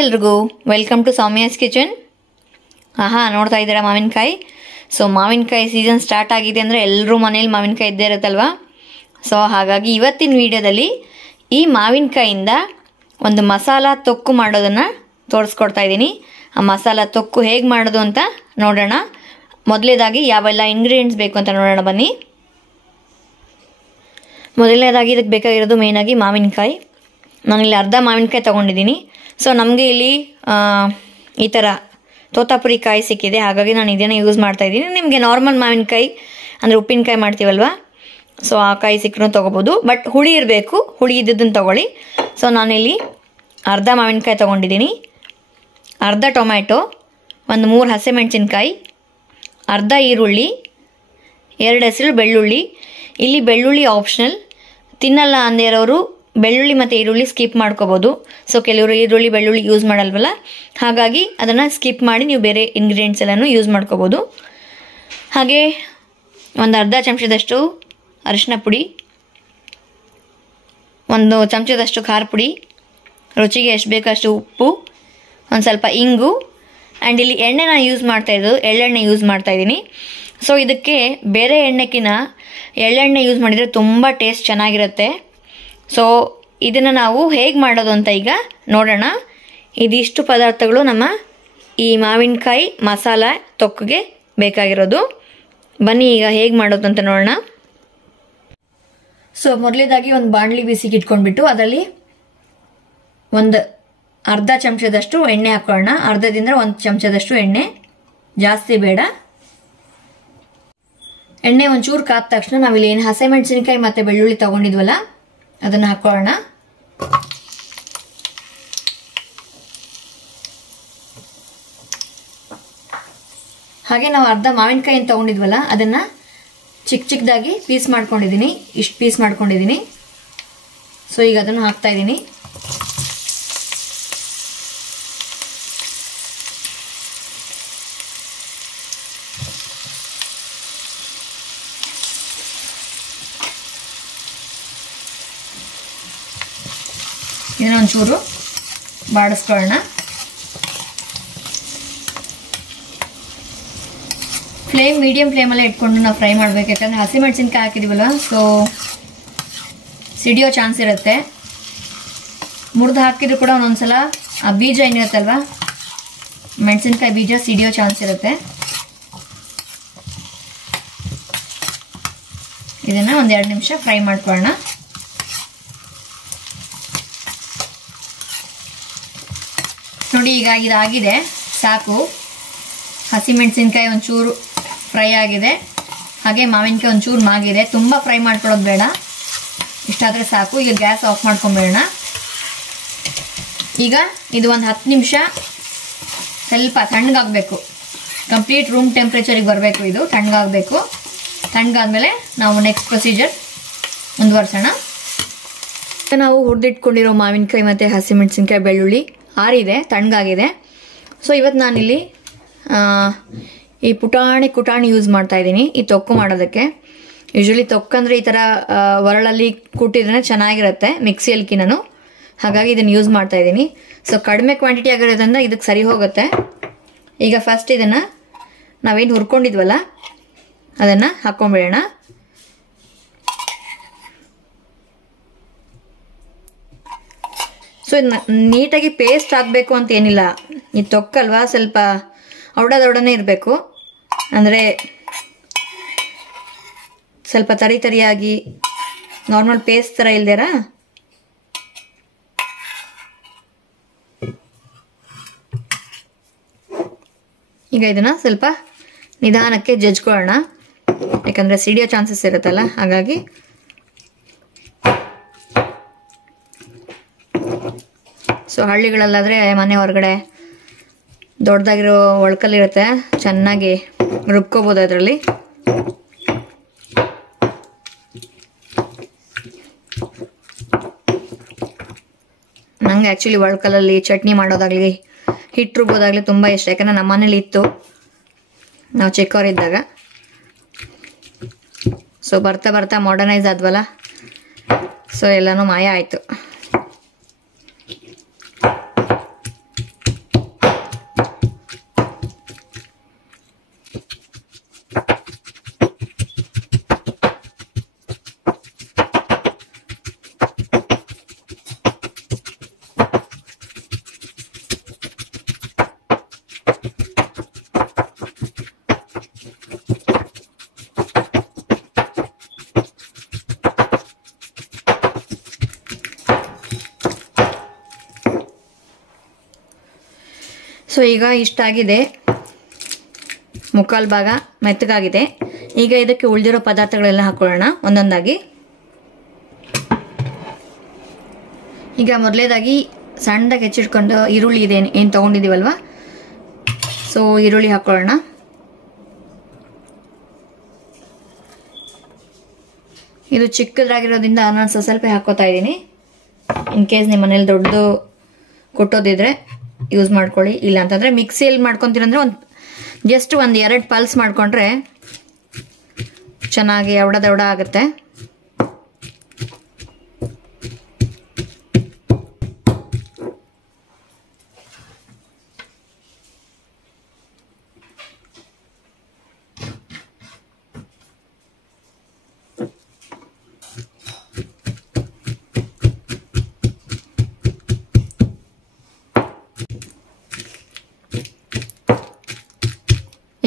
ಎಲ್ರಿಗೂ welcome to Soumya's kitchen. ನೋಡ್ತಾ ಇದ್ದೀರಾ ಮಾವಿನಕಾಯಿ. ಸೊ ಮಾವಿನಕಾಯಿ ಸೀಸನ್ ಸ್ಟಾರ್ಟ್ ಆಗಿದೆ ಅಂದರೆ ಎಲ್ಲರೂ ಮನೇಲಿ ಮಾವಿನಕಾಯಿ ಇದ್ದೇ ಇರುತ್ತಲ್ವಾ. ಸೊ ಹಾಗಾಗಿ ಇವತ್ತಿನ ವಿಡಿಯೋದಲ್ಲಿ ಈ ಮಾವಿನಕಾಯಿಂದ ಒಂದು ಮಸಾಲ ತೊಕ್ಕು ಮಾಡೋದನ್ನು ತೋರಿಸ್ಕೊಡ್ತಾ ಇದ್ದೀನಿ. ಆ ಮಸಾಲ ತೊಕ್ಕು ಹೇಗೆ ಮಾಡೋದು ಅಂತ ನೋಡೋಣ. ಮೊದಲನೇದಾಗಿ ಯಾವೆಲ್ಲ ಇಂಗ್ರೀಡಿಯೆಂಟ್ಸ್ ಬೇಕು ಅಂತ ನೋಡೋಣ ಬನ್ನಿ. ಮೊದಲನೇದಾಗಿ ಇದಕ್ಕೆ ಬೇಕಾಗಿರೋದು ಮೇಯ್ನಾಗಿ ಮಾವಿನಕಾಯಿ. ನಾನಿಲ್ಲಿ ಅರ್ಧ ಮಾವಿನಕಾಯಿ ತೊಗೊಂಡಿದ್ದೀನಿ. ಸೊ ನಮಗೆ ಇಲ್ಲಿ ಈ ಥರ ತೋತಾಪುರಿ ಕಾಯಿ ಸಿಕ್ಕಿದೆ, ಹಾಗಾಗಿ ನಾನು ಇದನ್ನು ಯೂಸ್ ಮಾಡ್ತಾಯಿದ್ದೀನಿ. ನಿಮಗೆ ನಾರ್ಮಲ್ ಮಾವಿನಕಾಯಿ ಅಂದರೆ ಉಪ್ಪಿನಕಾಯಿ ಮಾಡ್ತೀವಲ್ವ, ಸೊ ಆ ಕಾಯಿ ಸಿಕ್ಕರೂ ತೊಗೋಬೋದು, ಬಟ್ ಹುಳಿ ಇರಬೇಕು, ಹುಳಿ ಇದ್ದದ್ದನ್ನು ತೊಗೊಳ್ಳಿ. ಸೊ ನಾನಿಲ್ಲಿ ಅರ್ಧ ಮಾವಿನಕಾಯಿ ತೊಗೊಂಡಿದ್ದೀನಿ, ಅರ್ಧ ಟೊಮ್ಯಾಟೊ, ಒಂದು 3 ಹಸಿಮೆಣಸಿನ್ಕಾಯಿ, ಅರ್ಧ ಈರುಳ್ಳಿ, 2 ಹೆಸರು ಬೆಳ್ಳುಳ್ಳಿ. ಇಲ್ಲಿ ಬೆಳ್ಳುಳ್ಳಿ ಆಪ್ಷನಲ್, ತಿನ್ನಲ್ಲ ಅಂದಿರೋರು ಬೆಳ್ಳುಳ್ಳಿ ಮತ್ತು ಈರುಳ್ಳಿ ಸ್ಕಿಪ್ ಮಾಡ್ಕೋಬೋದು. ಸೊ ಕೆಲವರು ಈರುಳ್ಳಿ ಬೆಳ್ಳುಳ್ಳಿ ಯೂಸ್ ಮಾಡಲ್ವಲ್ಲ, ಹಾಗಾಗಿ ಅದನ್ನು ಸ್ಕಿಪ್ ಮಾಡಿ ನೀವು ಬೇರೆ ಇಂಗ್ರೀಡಿಯೆಂಟ್ಸ್ ಎಲ್ಲನೂ ಯೂಸ್ ಮಾಡ್ಕೋಬೋದು. ಹಾಗೆ ಒಂದು ಅರ್ಧ ಚಮಚದಷ್ಟು ಅರಿಶಿನ ಪುಡಿ, 1 ಚಮಚದಷ್ಟು ಖಾರ ಪುಡಿ, ರುಚಿಗೆ ಎಷ್ಟು ಬೇಕಷ್ಟು ಉಪ್ಪು, ಒಂದು ಸ್ವಲ್ಪ ಇಂಗು. ಆ್ಯಂಡ್ ಇಲ್ಲಿ ಎಣ್ಣೆ ನಾನು ಯೂಸ್ ಮಾಡ್ತಾಯಿದ್ದು ಎಳ್ಳೆಣ್ಣೆ ಯೂಸ್ ಮಾಡ್ತಾಯಿದ್ದೀನಿ. ಸೊ ಇದಕ್ಕೆ ಬೇರೆ ಎಣ್ಣೆಕಿನ ಎಳ್ಳೆಣ್ಣೆ ಯೂಸ್ ಮಾಡಿದರೆ ತುಂಬ ಟೇಸ್ಟ್ ಚೆನ್ನಾಗಿರುತ್ತೆ. ಸೊ ಇದನ್ನು ನಾವು ಹೇಗೆ ಮಾಡೋದು ಅಂತ ಈಗ ನೋಡೋಣ. ಇದಿಷ್ಟು ಪದಾರ್ಥಗಳು ನಮ್ಮ ಈ ಮಾವಿನಕಾಯಿ ಮಸಾಲ ತೊಕ್ಕಿಗೆ ಬೇಕಾಗಿರೋದು. ಬನ್ನಿ ಈಗ ಹೇಗೆ ಮಾಡೋದು ಅಂತ ನೋಡೋಣ. ಸೊ ಮೊದಲೇದಾಗಿ ಒಂದು ಬಾಣಲಿ ಬಿಸಿಗೆ ಇಟ್ಕೊಂಡ್ಬಿಟ್ಟು ಅದರಲ್ಲಿ ಒಂದು ಅರ್ಧ ಚಮಚದಷ್ಟು ಎಣ್ಣೆ ಹಾಕೊಳ್ಳೋಣ. ಅರ್ಧದಿಂದ 1 ಚಮಚದಷ್ಟು ಎಣ್ಣೆ, ಜಾಸ್ತಿ ಬೇಡ. ಎಣ್ಣೆ ಒಂಚೂರು ಕಾದ ತಕ್ಷಣ ನಾವಿಲ್ಲಿ ಏನು ಹಸಿಮೆಣಸಿನಕಾಯಿ ಮತ್ತು ಬೆಳ್ಳುಳ್ಳಿ ತೊಗೊಂಡಿದ್ವಲ್ಲ ಅದನ್ನು ಹಾಕೊಳ್ಳೋಣ. ಹಾಗೆ ನಾವು ಅರ್ಧ ಮಾವಿನಕಾಯಿ ತೊಗೊಂಡಿದ್ವಲ್ಲ ಅದನ್ನು ಚಿಕ್ಕದಾಗಿ ಪೀಸ್ ಮಾಡ್ಕೊಂಡಿದ್ದೀನಿ, ಇಷ್ಟು ಪೀಸ್ ಮಾಡ್ಕೊಂಡಿದ್ದೀನಿ. ಸೊ ಈಗ ಅದನ್ನು ಹಾಕ್ತಾ ಇದ್ದೀನಿ. ಇದನ್ನ ಒಂಚೂರು ಬಾಡಿಸ್ಕೊಳ್ಳೋಣ. ಫ್ಲೇಮ್ ಮೀಡಿಯಂ ಫ್ಲೇಮಲ್ಲೇ ಇಟ್ಕೊಂಡು ನಾವು ಫ್ರೈ ಮಾಡಬೇಕು, ಯಾಕಂದರೆ ಹಸಿಮೆಣಸಿನ್ಕಾಯಿ ಹಾಕಿದೀವಲ್ಲ, ಸೊ ಸಿಡಿಯೋ ಚಾನ್ಸ್ ಇರುತ್ತೆ. ಮುರಿದು ಹಾಕಿದ್ರು ಕೂಡ ಒಂದೊಂದ್ಸಲ ಆ ಬೀಜ ಏನಿರುತ್ತಲ್ವ, ಮೆಣಸಿನ್ಕಾಯಿ ಬೀಜ ಸಿಡಿಯೋ ಚಾನ್ಸ್ ಇರುತ್ತೆ. ಇದನ್ನು 1-2 ನಿಮಿಷ ಫ್ರೈ ಮಾಡ್ಕೊಳ್ಳೋಣ. ನೋಡಿ ಈಗ ಇದಾಗಿದೆ, ಸಾಕು. ಹಸಿಮೆಣಸಿನ್ಕಾಯಿ ಒಂಚೂರು ಫ್ರೈ ಆಗಿದೆ, ಹಾಗೆ ಮಾವಿನಕಾಯಿ ಒಂಚೂರು ಮಾಗಿದೆ. ತುಂಬ ಫ್ರೈ ಮಾಡ್ಕೊಳ್ಳೋದು ಬೇಡ, ಇಷ್ಟಾದರೆ ಸಾಕು. ಈಗ ಗ್ಯಾಸ್ ಆಫ್ ಮಾಡ್ಕೊಂಬೇಡೋಣ. ಈಗ ಇದು ಒಂದು 10 ನಿಮಿಷ ಸ್ವಲ್ಪ ತಣ್ಣಗಾಗಬೇಕು, ಕಂಪ್ಲೀಟ್ ರೂಮ್ ಟೆಂಪ್ರೇಚರಿಗೆ ಬರಬೇಕು. ಇದು ತಣ್ಣಗಾಗಬೇಕು. ತಣ್ಣಗಾದ್ಮೇಲೆ ನಾವು ನೆಕ್ಸ್ಟ್ ಪ್ರೊಸೀಜರ್ ಮುಂದುವರ್ಸೋಣ. ನಾವು ಹುರಿದಿಟ್ಕೊಂಡಿರೋ ಮಾವಿನಕಾಯಿ ಮತ್ತು ಹಸಿಮೆಣಸಿನ್ಕಾಯಿ ಬೆಳ್ಳುಳ್ಳಿ ಆರಿದೆ, ತಣ್ಣಗಾಗಿದೆ. ಸೊ ಇವತ್ತು ನಾನಿಲ್ಲಿ ಈ ಕುಟಾಣಿ ಯೂಸ್ ಮಾಡ್ತಾ ಇದ್ದೀನಿ ಈ ತೊಕ್ಕು ಮಾಡೋದಕ್ಕೆ. ಯೂಶ್ವಲಿ ತೊಕ್ಕಂದರೆ ಈ ಥರ ಒರಳಲ್ಲಿ ಕುಟ್ಟಿದ್ರೆ ಚೆನ್ನಾಗಿರುತ್ತೆ, ಮಿಕ್ಸಿಯಲ್ಕಿನೂ. ಹಾಗಾಗಿ ಇದನ್ನು ಯೂಸ್ ಮಾಡ್ತಾ ಇದ್ದೀನಿ. ಸೊ ಕಡಿಮೆ ಕ್ವಾಂಟಿಟಿ ಆಗಿರೋದ್ರಿಂದ ಇದಕ್ಕೆ ಸರಿ ಹೋಗುತ್ತೆ. ಈಗ ಫಸ್ಟ್ ಇದನ್ನು ನಾವೇನು ಹುರ್ಕೊಂಡಿದ್ವಲ್ಲ ಅದನ್ನು ಹಾಕ್ಕೊಂಬಿಡೋಣ. ಸೊ ನೀಟಾಗಿ ಪೇಸ್ಟ್ ಆಗಬೇಕು ಅಂತ ಏನಿಲ್ಲ, ಈ ತೊಕ್ಕಲ್ವಾ ಸ್ವಲ್ಪ ಔಡದೊಡನೆ ಇರಬೇಕು, ಅಂದರೆ ಸ್ವಲ್ಪ ತರಿಯಾಗಿ ನಾರ್ಮಲ್ ಪೇಸ್ಟ್ ಥರ ಇಲ್ದೇರ. ಈಗ ಇದನ್ನು ಸ್ವಲ್ಪ ನಿಧಾನಕ್ಕೆ ಜಜ್ಕೊಳ್ಳೋಣ, ಯಾಕಂದರೆ ಸಿಡಿಯೋ ಚಾನ್ಸಸ್ ಇರುತ್ತಲ್ಲ, ಹಾಗಾಗಿ. ಸೊ ಹಳ್ಳಿಗಳಲ್ಲಾದರೆ ಮನೆ ಹೊರಗಡೆ ದೊಡ್ಡದಾಗಿರೋ ಒಳ್ಕಲ್ಲಿರುತ್ತೆ, ಚೆನ್ನಾಗಿ ರುಬ್ಕೋಬೋದು ಅದರಲ್ಲಿ. ನಂಗೆ ಆ್ಯಕ್ಚುಲಿ ಒಳ್ಕಲ್ಲಲ್ಲಿ ಚಟ್ನಿ ಮಾಡೋದಾಗಲಿ ಹಿಟ್ಟು ರುಬ್ಬೋದಾಗಲಿ ತುಂಬ ಇಷ್ಟ, ಯಾಕಂದರೆ ನಮ್ಮ ಮನೇಲಿ ಇತ್ತು ನಾವು ಚಿಕ್ಕವರಿದ್ದಾಗ. ಸೊ ಬರ್ತಾ ಬರ್ತಾ ಮಾಡರ್ನೈಸ್ ಆದ್ವಲ್ಲ, ಸೊ ಎಲ್ಲನೂ ಮಾಯ ಆಯಿತು. ಸೊ ಈಗ ಇಷ್ಟಾಗಿದೆ, ಮುಕ್ಕಾಲು ಭಾಗ ಮೆತ್ತಗಾಗಿದೆ. ಈಗ ಇದಕ್ಕೆ ಉಳಿದಿರೋ ಪದಾರ್ಥಗಳೆಲ್ಲ ಹಾಕೊಳ್ಳೋಣ ಒಂದೊಂದಾಗಿ. ಈಗ ಮೊದಲೇದಾಗಿ ಸಣ್ಣದಾಗಿ ಹೆಚ್ಚಿಟ್ಕೊಂಡು ಈರುಳ್ಳಿ ಇದೆ ಏನು ತೊಗೊಂಡಿದ್ದೀವಲ್ವ, ಸೊ ಈರುಳ್ಳಿ ಹಾಕೊಳ್ಳೋಣ. ಇದು ಚಿಕ್ಕದಾಗಿರೋದ್ರಿಂದ ನಾನು ಸ್ವಲ್ಪ ಹಾಕೋತಾ ಇದ್ದೀನಿ. ಇನ್ ಕೇಸ್ ನಿಮ್ಮ ಮನೇಲಿ ದೊಡ್ಡದು ಕೊಟ್ಟೋದಿದ್ರೆ ಯೂಸ್ ಮಾಡ್ಕೊಳ್ಳಿ, ಇಲ್ಲ ಅಂತಂದರೆ ಮಿಕ್ಸಿಯಲ್ಲಿ ಮಾಡ್ಕೊತೀರಂದ್ರೆ ಜಸ್ಟ್ ಒಂದು 2 ಪಲ್ಸ್ ಮಾಡಿಕೊಂಡ್ರೆ ಚೆನ್ನಾಗಿ ದೌಡ ಆಗುತ್ತೆ.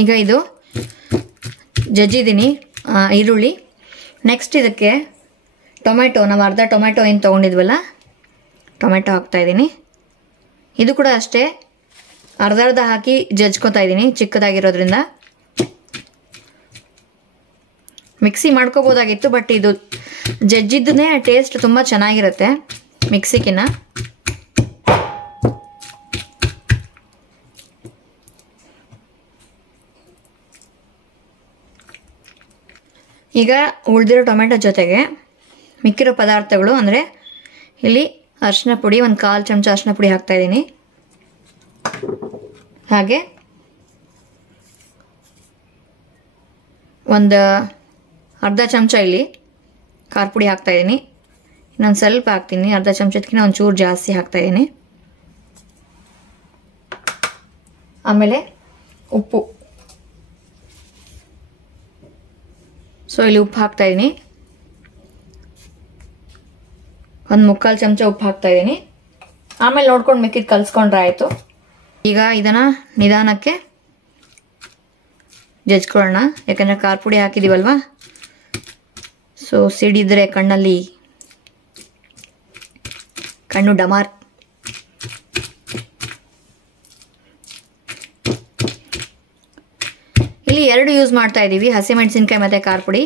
ಈಗ ಇದು ಜಜ್ಜಿದ್ದೀನಿ ಈರುಳ್ಳಿ. ನೆಕ್ಸ್ಟ್ ಇದಕ್ಕೆ ಟೊಮೆಟೊ, ನಾವು ಅರ್ಧ ಟೊಮೆಟೊ ಏನು ತೊಗೊಂಡಿದ್ವಲ್ಲ ಟೊಮೆಟೊ ಹಾಕ್ತಾಯಿದ್ದೀನಿ. ಇದು ಕೂಡ ಅಷ್ಟೇ ಅರ್ಧ ಹಾಕಿ ಜಜ್ಕೋತಾ ಇದ್ದೀನಿ, ಚಿಕ್ಕದಾಗಿರೋದ್ರಿಂದ. ಮಿಕ್ಸಿ ಮಾಡ್ಕೋಬೋದಾಗಿತ್ತು, ಬಟ್ ಇದು ಜಜ್ಜಿದ್ದನ್ನೇ ಟೇಸ್ಟ್ ತುಂಬ ಚೆನ್ನಾಗಿರುತ್ತೆ ಮಿಕ್ಸಿಗಿನ್ನ. ಈಗ ಉಳಿದಿರೋ ಟೊಮೆಟೊ ಜೊತೆಗೆ ಮಿಕ್ಕಿರೋ ಪದಾರ್ಥಗಳು ಅಂದರೆ ಇಲ್ಲಿ ಅರಿಶಿನ ಪುಡಿ, 1/4 ಚಮಚ ಅರಿಶಿನ ಪುಡಿ ಹಾಕ್ತಾಯಿದ್ದೀನಿ. ಹಾಗೆ ಒಂದು ಅರ್ಧ ಚಮಚ ಇಲ್ಲಿ ಖಾರ ಪುಡಿ ಹಾಕ್ತಾಯಿದ್ದೀನಿ. ಇನ್ನೊಂದು ಸ್ವಲ್ಪ ಹಾಕ್ತೀನಿ, ಅರ್ಧ ಚಮಚದಕ್ಕಿಂತ ಒಂಚೂರು ಜಾಸ್ತಿ ಹಾಕ್ತಾಯಿದ್ದೀನಿ. ಆಮೇಲೆ ಉಪ್ಪು, ಸೊ ಇಲ್ಲಿ ಉಪ್ಪು ಹಾಕ್ತಾಯಿದ್ದೀನಿ, 1/4 ಚಮಚ ಉಪ್ಪು ಹಾಕ್ತಾಯಿದ್ದೀನಿ. ಆಮೇಲೆ ನೋಡ್ಕೊಂಡು ಮಿಕ್ಕಿದ್ದು ಕಲಿಸ್ಕೊಂಡ್ರೆ ಆಯಿತು. ಈಗ ಇದನ್ನು ನಿಧಾನಕ್ಕೆ ಜಜ್ಕೊಳ್ಳೋಣ, ಯಾಕಂದರೆ ಖಾರ ಪುಡಿ ಹಾಕಿದ್ದೀವಲ್ವ, ಸೊ ಸಿಡಿದ್ರೆ ಕಣ್ಣು ಡಮಾರ್. ಇಲ್ಲಿ 2 ಯೂಸ್ ಮಾಡ್ತಾ ಇದ್ದೀವಿ, ಹಸಿಮೆಣಸಿನ್ಕಾಯಿ ಮತ್ತು ಖಾರ ಪುಡಿ.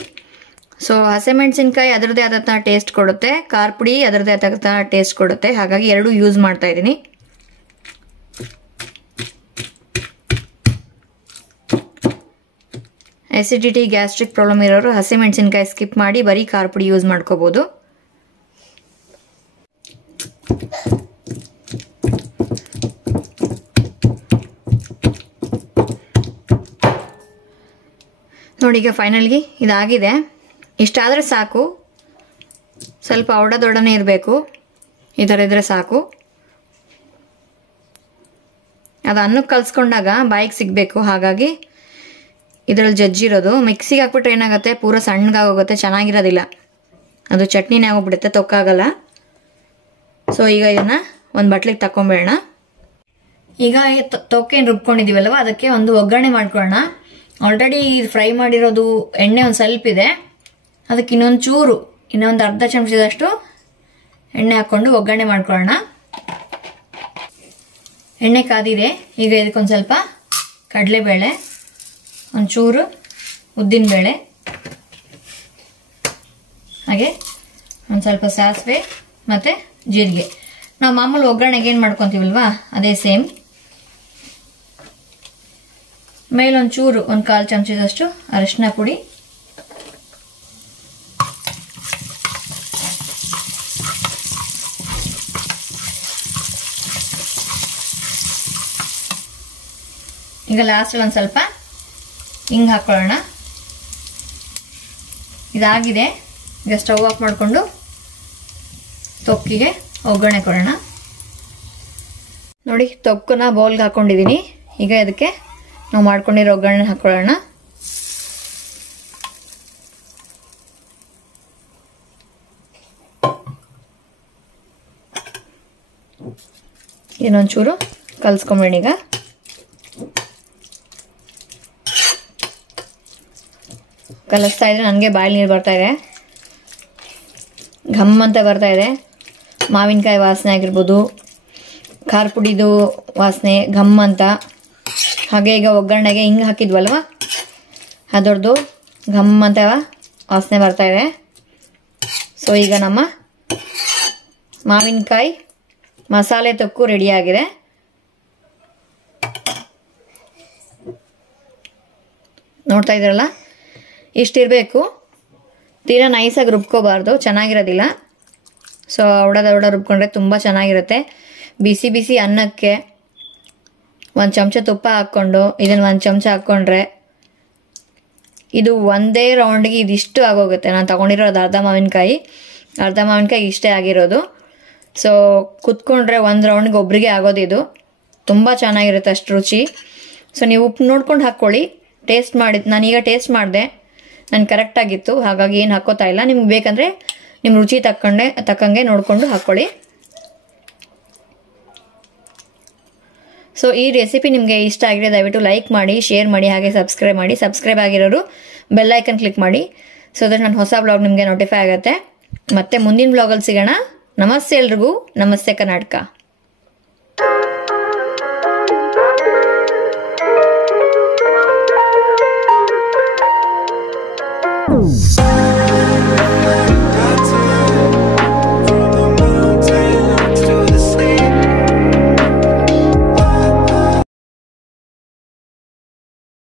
ಸೊ ಹಸಿಮೆಣಸಿನ್ಕಾಯಿ ಅದರದ್ದೇ ಆದಂಥ ಟೇಸ್ಟ್ ಕೊಡುತ್ತೆ, ಖಾರ ಪುಡಿ ಅದರದ್ದೇ ಆದಂಥ ಟೇಸ್ಟ್ ಕೊಡುತ್ತೆ, ಹಾಗಾಗಿ 2 ಯೂಸ್ ಮಾಡ್ತಾ ಇದ್ದೀನಿ. ಆಸಿಡಿಟಿ, ಗ್ಯಾಸ್ಟ್ರಿಕ್ ಪ್ರಾಬ್ಲಮ್ ಇರೋರು ಹಸಿಮೆಣಸಿನ್ಕಾಯಿ ಸ್ಕಿಪ್ ಮಾಡಿ ಬರೀ ಖಾರ ಪುಡಿ ಯೂಸ್ ಮಾಡ್ಕೋಬೋದು. ನೋಡಿ ಈಗ ಫೈನಲ್ಗೆ ಇದಾಗಿದೆ. ಇಷ್ಟಾದರೆ ಸಾಕು, ಸ್ವಲ್ಪ ದೊಡ್ಡನೇ ಇರಬೇಕು, ಈ ಥರ ಇದ್ರೆ ಸಾಕು. ಅದು ಅನ್ನಕ್ಕೆ ಕಲಿಸ್ಕೊಂಡಾಗ ಬಾಯಿಗೆ ಸಿಗಬೇಕು, ಹಾಗಾಗಿ ಇದರಲ್ಲಿ ಜಜ್ಜಿರೋದು. ಮಿಕ್ಸಿಗೆ ಹಾಕ್ಬಿಟ್ರೆ ಏನಾಗುತ್ತೆ, ಪೂರ ಸಣ್ಣಗಾಗೋಗುತ್ತೆ, ಚೆನ್ನಾಗಿರೋದಿಲ್ಲ, ಅದು ಚಟ್ನಿನೇ ಆಗೋಗ್ಬಿಡುತ್ತೆ, ತೊಕ್ಕಾಗಲ್ಲ. ಸೊ ಈಗ ಇದನ್ನು ಒಂದು ಬಟ್ಲಿಗೆ ತಗೊಂಬೇಡ. ಈಗ ತೊಕ್ಕೇನು ರುಬ್ಕೊಂಡಿದ್ದೀವಲ್ವ ಅದಕ್ಕೆ ಒಂದು ಒಗ್ಗರಣೆ ಮಾಡ್ಕೊಳ್ಳೋಣ. ಆಲ್ರೆಡಿ ಫ್ರೈ ಮಾಡಿರೋದು ಎಣ್ಣೆ ಒಂದು ಸ್ವಲ್ಪ ಇದೆ, ಅದಕ್ಕೆ ಇನ್ನೊಂದು ಅರ್ಧ ಚಮಚದಷ್ಟು ಎಣ್ಣೆ ಹಾಕ್ಕೊಂಡು ಒಗ್ಗರಣೆ ಮಾಡ್ಕೊಳ್ಳೋಣ. ಎಣ್ಣೆ ಕಾದಿದೆ. ಈಗ ಇದಕ್ಕೊಂದು ಸ್ವಲ್ಪ ಕಡಲೆಬೇಳೆ, ಒಂಚೂರು ಉದ್ದಿನಬೇಳೆ, ಹಾಗೆ ಒಂದು ಸ್ವಲ್ಪ ಸಾಸಿವೆ ಮತ್ತು ಜೀರಿಗೆ. ನಾವು ಮಾಮೂಲು ಒಗ್ಗರಣೆಗೆ ಏನು ಮಾಡ್ಕೊತೀವಲ್ವಾ ಅದೇ ಸೇಮ್. ಮೇಲೊಂಚೂರು 1/4 ಚಮಚದಷ್ಟು ಅರಿಶಿನ ಪುಡಿ, ಈಗ ಲಾಸ್ಟ್ ಒಂದು ಸ್ವಲ್ಪ ಹಿಂಗೆ ಹಾಕೊಳ್ಳೋಣ. ಇದಾಗಿದೆ. ಈಗ ಸ್ಟವ್ ಆಫ್ ಮಾಡಿಕೊಂಡು ತೊಕ್ಕಿಗೆ ಒಗ್ಗರಣೆ ಕೊಡೋಣ. ನೋಡಿ ತೊಕ್ಕನ್ನ ಬೌಲ್ಗೆ ಹಾಕೊಂಡಿದ್ದೀನಿ. ಈಗ ಇದಕ್ಕೆ ನಾವು ಮಾಡ್ಕೊಂಡಿರೋ ಒಗ್ಗರಣೆ ಹಾಕೊಳ್ಳೋಣ. ಇನ್ನೊಂಚೂರು ಕಲ್ಸ್ಕೊಂಬೇಡಿ. ಈಗ ಕಲಿಸ್ತಾ ಇದ್ರೆ ನನಗೆ ಬಾಯಲ್ಲಿ ನೀರು ಬರ್ತಾ ಇದೆ, ಘಮ್ ಅಂತ ಬರ್ತಾ ಇದೆ. ಮಾವಿನಕಾಯಿ ವಾಸನೆ ಆಗಿರ್ಬೋದು, ಖಾರ ಪುಡಿದು ವಾಸನೆ ಘಮ್ ಅಂತ. ಹಾಗೆ ಈಗ ಒಗ್ಗರಣೆಗೆ ಹಿಂಗೆ ಹಾಕಿದ್ವಲ್ವ ಅದರದ್ದು ಘಮ್ ಅಂತ ವಾಸನೆ ಬರ್ತಾ ಇದೆ. ಸೊ ಈಗ ನಮ್ಮ ಮಾವಿನಕಾಯಿ ಮಸಾಲೆ ತೊಕ್ಕು ರೆಡಿಯಾಗಿದೆ. ನೋಡ್ತಾ ಇದ್ದೀರಲ್ಲ, ಇಷ್ಟಿರಬೇಕು. ತೀರಾ ನೈಸಾಗಿ ರುಬ್ಕೋಬಾರ್ದು, ಚೆನ್ನಾಗಿರೋದಿಲ್ಲ. ಸೊ ಒಡ ರುಬ್ಕೊಂಡ್ರೆ ತುಂಬ ಚೆನ್ನಾಗಿರುತ್ತೆ. ಬಿಸಿ ಬಿಸಿ ಅನ್ನಕ್ಕೆ ಒಂದು ಚಮಚ ತುಪ್ಪ ಹಾಕ್ಕೊಂಡು ಇದನ್ನು ಒಂದು ಚಮಚ ಹಾಕ್ಕೊಂಡ್ರೆ ಇದು ಒಂದೇ ರೌಂಡ್ಗೆ ಇದಿಷ್ಟು ಆಗೋಗುತ್ತೆ. ನಾನು ತೊಗೊಂಡಿರೋದು ಅರ್ಧ ಮಾವಿನಕಾಯಿ ಇಷ್ಟೇ ಆಗಿರೋದು. ಸೊ ಕುತ್ಕೊಂಡ್ರೆ ಒಂದು ರೌಂಡ್ಗೆ ಒಬ್ರಿಗೆ ಆಗೋದು. ಇದು ತುಂಬ ಚೆನ್ನಾಗಿರುತ್ತೆ, ಅಷ್ಟು ರುಚಿ. ಸೊ ನೀವು ಉಪ್ಪು ನೋಡ್ಕೊಂಡು ಹಾಕ್ಕೊಳ್ಳಿ. ಟೇಸ್ಟ್ ಮಾಡಿ, ನಾನೀಗ ಟೇಸ್ಟ್ ಮಾಡಿದೆ, ನಾನು ಕರೆಕ್ಟಾಗಿತ್ತು, ಹಾಗಾಗಿ ಏನು ಹಾಕೋತಾ ಇಲ್ಲ. ನಿಮ್ಗೆ ಬೇಕಂದರೆ ನಿಮ್ಮ ರುಚಿ ತಕ್ಕಂಗೆ ನೋಡಿಕೊಂಡು ಹಾಕ್ಕೊಳ್ಳಿ. ಸೊ ಈ ರೆಸಿಪಿ ನಿಮಗೆ ಇಷ್ಟ ಆಗಿದೆ ದಯವಿಟ್ಟು ಲೈಕ್ ಮಾಡಿ, ಶೇರ್ ಮಾಡಿ, ಹಾಗೆ ಸಬ್ಸ್ಕ್ರೈಬ್ ಮಾಡಿ. ಸಬ್ಸ್ಕ್ರೈಬ್ ಆಗಿರೋರು ಬೆಲ್ ಐಕನ್ ಕ್ಲಿಕ್ ಮಾಡಿ, ಸೊ ದಟ್ ನನ್ನ ಹೊಸ ಬ್ಲಾಗ್ ನಿಮಗೆ ನೋಟಿಫೈ ಆಗುತ್ತೆ. ಮತ್ತೆ ಮುಂದಿನ ಬ್ಲಾಗಲ್ಲಿ ಸಿಗೋಣ. ನಮಸ್ತೆ ಎಲ್ರಿಗೂ. ನಮಸ್ತೆ ಕರ್ನಾಟಕ.